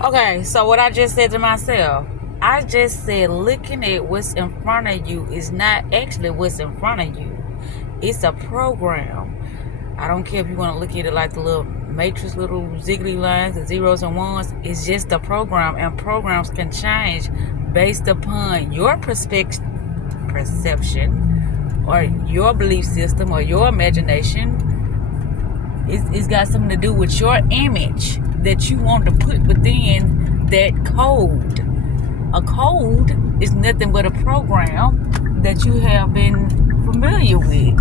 Okay, so what I just said to myself, I just said looking at what's in front of you is not actually what's in front of you. It's a program. I don't care if you want to look at it like the little matrix, little ziggly lines, the zeros and ones. It's just a program, and programs can change based upon your perception or your belief system or your imagination. It's got something to do with your image that you want to put within that code. A code is nothing but a program that you have been familiar with.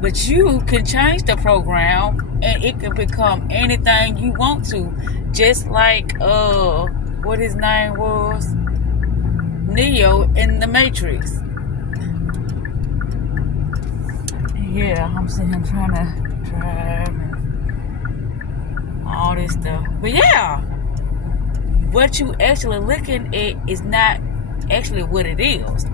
But you can change the program and it can become anything you want to. Just like what his name was, Neo in the Matrix. Yeah, I'm sitting here trying to drive and all this stuff. But yeah, what you actually looking at is not actually what it is.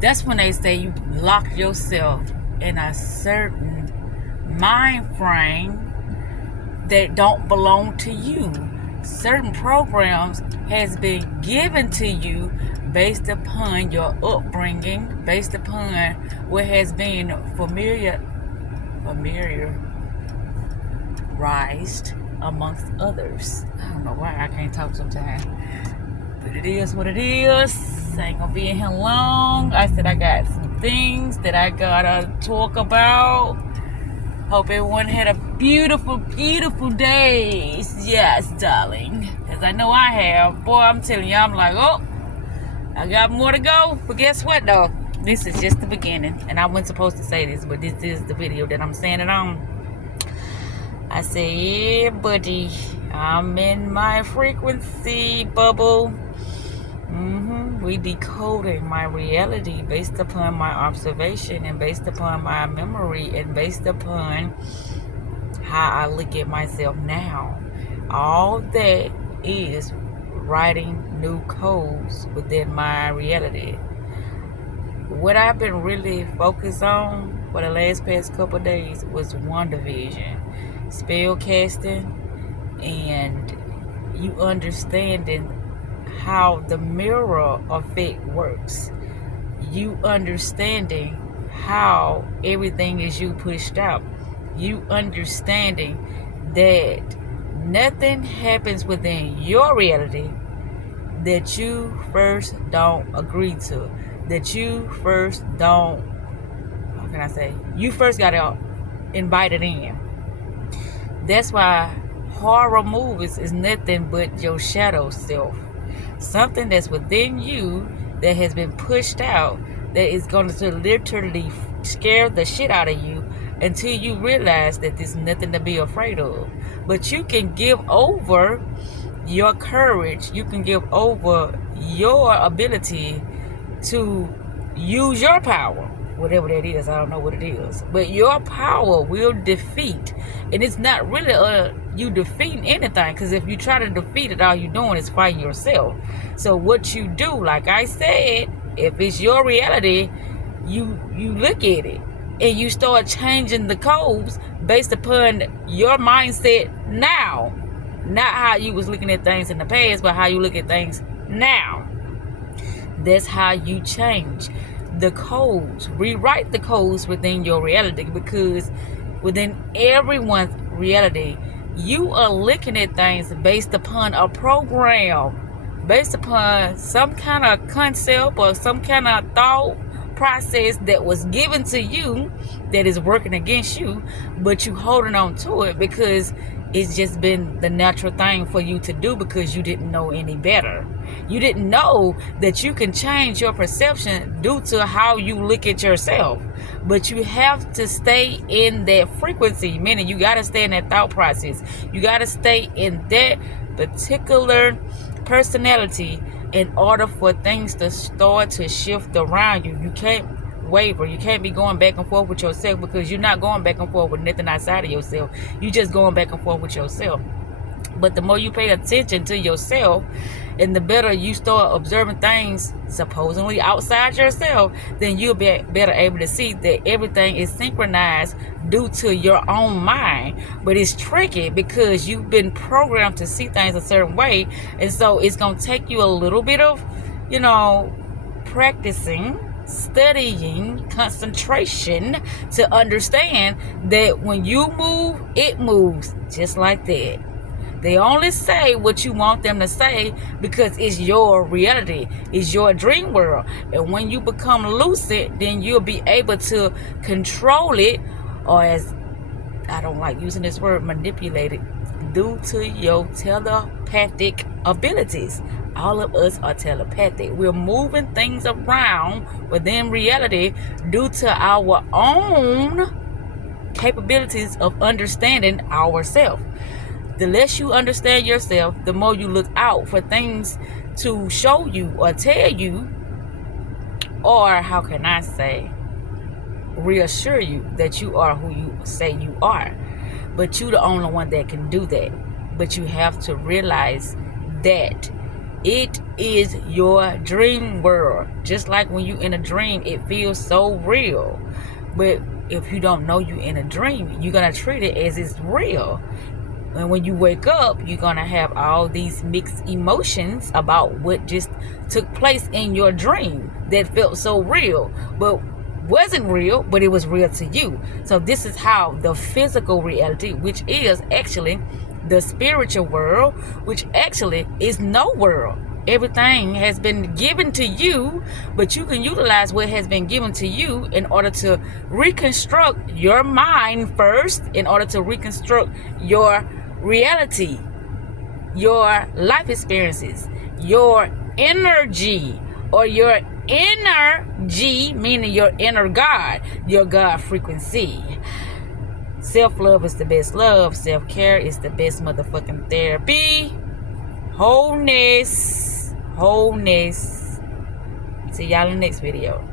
That's when they say you lock yourself in a certain mind frame that don't belong to you. Certain programs has been given to you based upon your upbringing, based upon what has been familiarized amongst others. I don't know why I can't talk sometimes, but it is what it is. I ain't gonna be in here long. I said I got some things that I gotta talk about. Hope everyone had a beautiful, beautiful day. Yes, darling. Because I know I have. Boy, I'm telling you, I'm like, oh, I got more to go. But guess what, though? This is just the beginning. And I wasn't supposed to say this, but this is the video that I'm saying it on. I say, yeah, buddy, I'm in my frequency bubble. We decoding my reality based upon my observation and based upon my memory and based upon how I look at myself now. All that is writing new codes within my reality. What I've been really focused on for the past couple of days was WandaVision, spell casting, and you understanding how the mirror effect works. You understanding how everything is you pushed out. You understanding that nothing happens within your reality that you first don't agree to. That you first don't, how can I say? You first got invited in. That's why horror movies is nothing but your shadow self. Something that's within you that has been pushed out, that is going to literally scare the shit out of you until you realize that there's nothing to be afraid of. But you can give over your courage, you can give over your ability to use your power, whatever that is. I don't know what it is, but your power will defeat. And it's not really you defeating anything, because if you try to defeat it, all you're doing is fighting yourself. So what you do, like I said, if it's your reality, you look at it and you start changing the codes based upon your mindset now. Not how you was looking at things in the past, but how you look at things now. That's how you change the codes. Rewrite the codes within your reality, because within everyone's reality, you are looking at things based upon a program, based upon some kind of concept or some kind of thought process that was given to you that is working against you, but you holding on to it because it's just been the natural thing for you to do, because you didn't know any better. You didn't know that you can change your perception due to how you look at yourself. But you have to stay in that frequency, meaning you got to stay in that thought process. You got to stay in that particular personality in order for things to start to shift around you. You can't waver. You can't be going back and forth with yourself, because you're not going back and forth with nothing outside of yourself. You're just going back and forth with yourself. But the more you pay attention to yourself, and the better you start observing things supposedly outside yourself, then you'll be better able to see that everything is synchronized due to your own mind. But it's tricky because you've been programmed to see things a certain way, and so it's going to take you a little bit of, practicing, studying, concentration to understand that when you move, it moves just like that. They only say what you want them to say because it's your reality. It's your dream world. And when you become lucid, then you'll be able to control it, or as I don't like using this word, manipulate it, due to your telepathic abilities. All of us are telepathic. We're moving things around within reality due to our own capabilities of understanding ourselves. The less you understand yourself, the more you look out for things to show you or tell you, or how can I say, reassure you that you are who you say you are. But you're the only one that can do that. But you have to realize that it is your dream world. Just like when you're in a dream, it feels so real. But if you don't know you're in a dream, you're going to treat it as it's real. And when you wake up, you're going to have all these mixed emotions about what just took place in your dream that felt so real, but wasn't real, but it was real to you. So this is how the physical reality, which is actually the spiritual world, which actually is no world. Everything has been given to you, but you can utilize what has been given to you in order to reconstruct your mind first, in order to reconstruct your reality, your life experiences, your energy, or your inner G, meaning your inner God, your God frequency. Self-love is the best love. Self-care is the best motherfucking therapy. Wholeness. See y'all in the next video.